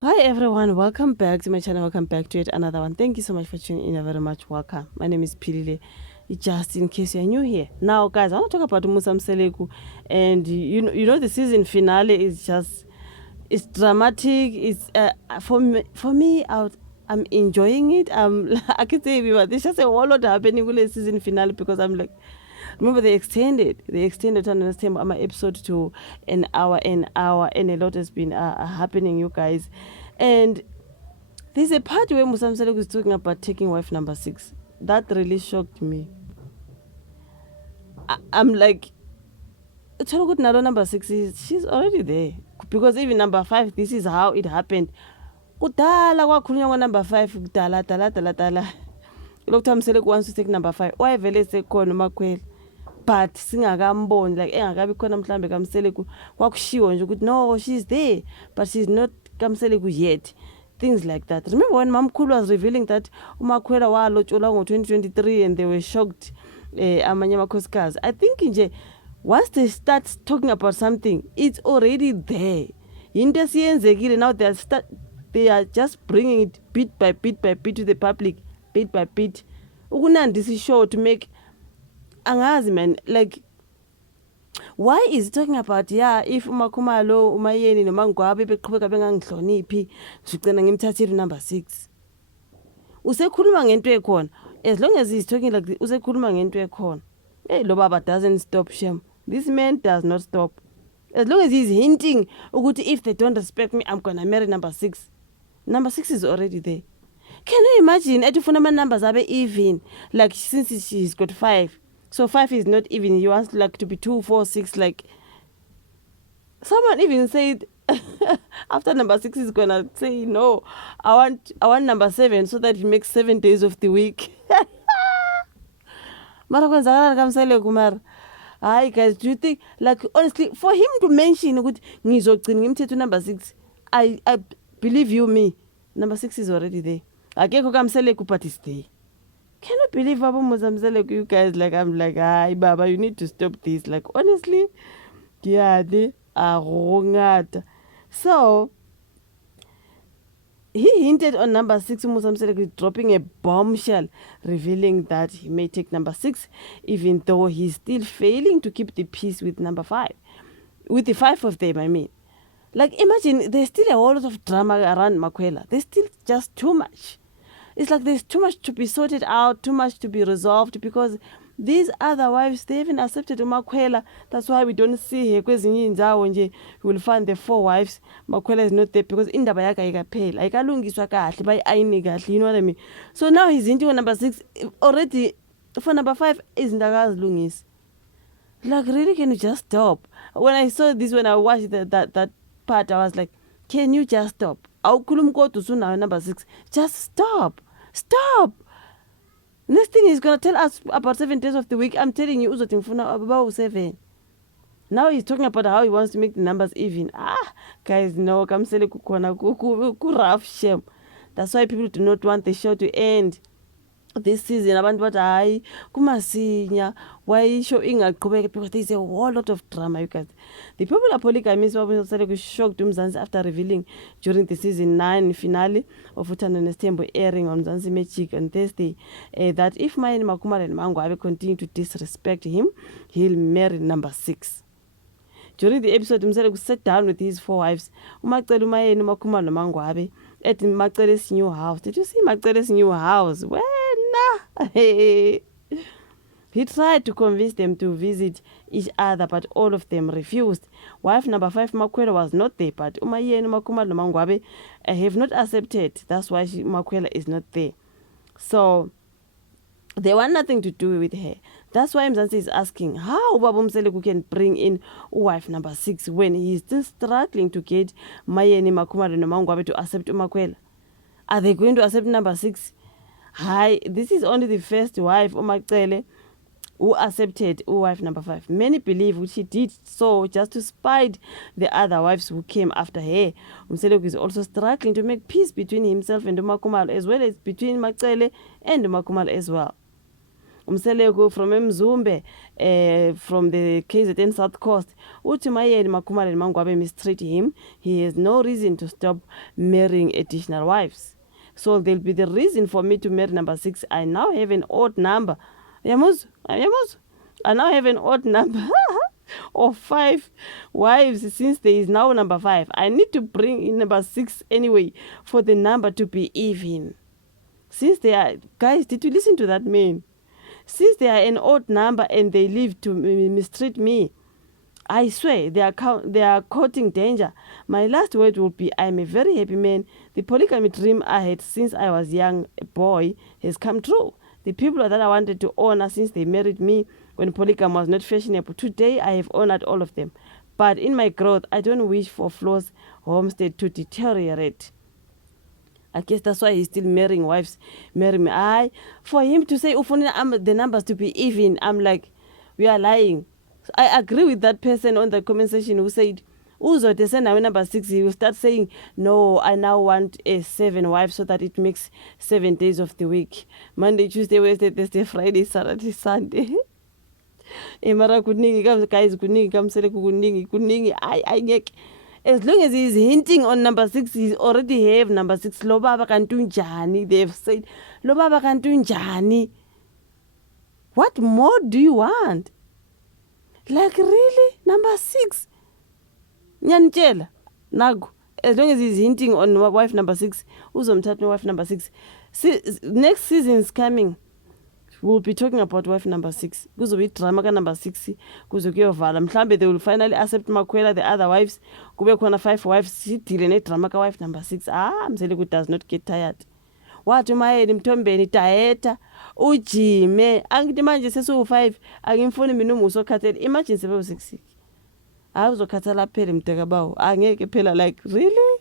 Hi everyone, welcome back to my channel. Welcome back to yet another one. Thank you so much for tuning in. You're very much welcome. My name is Pilile. Just in case you're new here. Now guys, I want to talk about Musa Mseleku, and you know the season finale is just, it's dramatic. It's for me I'm enjoying it. I can say there's just a whole lot happening with the season finale because I'm like, remember they extended to understand my episode to an hour, and a lot has been happening, you guys. And there's a part where Musa Mseleku is talking about taking wife number 6. That really shocked me. I'm like, Chologut Nalo number 6 is, she's already there. Because even number 5, this is how it happened. Kudala kwakhulunywa number 5 kudala. Lokuthiwa Mseleku wants to take number 5. Wayevele sekhona uMakhwela. But singakamboni, like engakabi khona mhlambe kaMseleku, kwakushiwo nje ukuthi no, she's there, but she's not kaMseleku yet. Things like that. Remember when Mamkhulu was revealing that uMakhwela walotsholwa ngo-2023 and they were shocked, amanye amakhosikazi. I think nje once they start talking about something, it's already there. Into esiyenzekile, now they are just bringing it bit by bit to the public, bit by bit. Ukunandisa show to make, angazi man, like, why is he talking about, yeah, if uMakhumalo, uMayeni noMangwabe beqhubeka bengangihloniphi, ngicela ngimthathile number 6. Usekhuluma ngento ekhona. As long as he's talking like this, usekhuluma ngento ekhona. Hey, lo baba doesn't stop, Shem. This man does not stop. As long as he's hinting ukuthi if they don't respect me, I'm gonna marry number 6. Number 6 is already there. Can you imagine ethi ufuna ama-numbers abe even, like since she's got 5, so 5 is not even, he wants like to be 2, 4, 6, like someone even said after number 6 is gonna say no, I want number 7 so that it makes 7 days of the week. Mara kwenzakala kaMseleku mara. Hi guys, do you think, like, honestly, for him to mention ukuthi ngizogcina ngimthethe number 6, I believe you me, number 6 is already there. Akekho kaMseleku but it's there. Can you believe Baba Musa Mseleku, you guys? Like, I'm like, hi Baba, you need to stop this. Like, honestly, yeah, they are wrong. So he hinted on number 6, Musa Mseleku is dropping a bombshell, revealing that he may take number 6, even though he's still failing to keep the peace with number 5. With the 5 of them, I mean. Like, imagine, there's still a whole lot of drama around Makhwela. There's still just too much. It's like there's too much to be sorted out, too much to be resolved, because these other wives, they even accepted Makhwela. That's why we don't see her. Kwezinye indawo nje, we will find the 4 wives. Makhwela is not there because indaba yakhe ayikapheli. Ayikalungiswa kahle, bayi-ayine kahle, you know what I mean? So now he's into number 6. Already, for number 5, izinto akazilungisi. Like, really, can you just stop? When I saw this, when I watched that part, I was like, can you just stop? Awukhulumi kodwa usunayo number 6. Just stop. Stop. Next thing he's gonna tell us about 7 days of the week. I'm telling you, uzothi ngifuna about 7. Now he's talking about how he wants to make the numbers even. Guys, no, kaMseleku khona ku rough shame. That's why people do not want the show to end. This season abantu bathi hayi kumasinya, why show ingaqhubeka, because there's a whole lot of drama, you guys. The popular polygamist Seleku shocked Mzansi after revealing during the season 9 finale of Uthando Nesithembu airing on Mzansi Magic on Thursday that if Mayeni Makhumalo and Mangwabe continue to disrespect him, he'll marry number 6. During the episode, Mseleku sat down with his 4 wives, uMacele, uMayeni, uMakhumalo, noMangwabe, at Macele's new house. Did you see Macele's new house? Well, nah. He tried to convince them to visit each other, but all of them refused. Wife number 5, Makhwela, was not there, but Umayeni, UMakhumalo, noMangwabe have not accepted. That's why Makhwela is not there. So they want nothing to do with her. That's why Mzansi is asking how Baba Mseleku can bring in wife number 6 when he's still struggling to get Mayeni, Makhumalo, and Mangwabe to accept Makhwela. Are they going to accept number 6? Hi, this is only the first wife, Umacele, who accepted wife number 5. Many believe she did so just to spite the other wives who came after her. Mseleku is also struggling to make peace between himself and Makhumalo, as well as between Macele and Makhumalo as well. umseleko from eMzumbe, from the KZN South Coast. Uthi Mayeni Makhumalo Mangwabe mistreat him. He has no reason to stop marrying additional wives. So there'll be the reason for me to marry number 6. I now have an odd number. Yamuz. I now have an odd number of 5 wives since there is now number 5. I need to bring in number 6 anyway for the number to be even. Since they are, guys, did you listen to that man? Since they are an odd number and they live to mistreat me, I swear they are courting danger. My last word will be, I'm a very happy man. The polygamy dream I had since I was young boy has come true. The people that I wanted to honor since they married me when polygamy was not fashionable, today I have honored all of them. But in my growth, I don't wish for Flo's homestead to deteriorate. I guess that's why he's still marrying wives. Marry me. For him to say the numbers to be even, I'm like, we are lying. I agree with that person on the comment section who said, Uzo Desena number 6, he will start saying, no, I now want a 7 wives so that it makes 7 days of the week. Monday, Tuesday, Wednesday, Thursday, Friday, Saturday, Sunday. Emara kuningi guys kuningi kamsele kuningi I ngeke. As long as he's hinting on number 6, he already have number 6. Lo baba kanti unjani? They've said, lo baba kanti unjani? What more do you want? Like really? Number 6? Nyanitshela naku. As long as he's hinting on wife number 6, uzomthatha wife number 6. Next season is coming. We'll be talking about wife number 6. Kuzobe drama ka number 6 kuzokuyovala. Mhlambe they will finally accept Makwela the other wives. Kube khona 5 wives sidile ne drama ka wife number 6. Mzeliku does not get tired. Wathi Mayeni Mthombeni dieta ujime angithi manje sesu5 akimfuni mina umuso khathele. Imagine sebe u6. Awuzokhathala phela mdeka bawo. Angeke phela like really?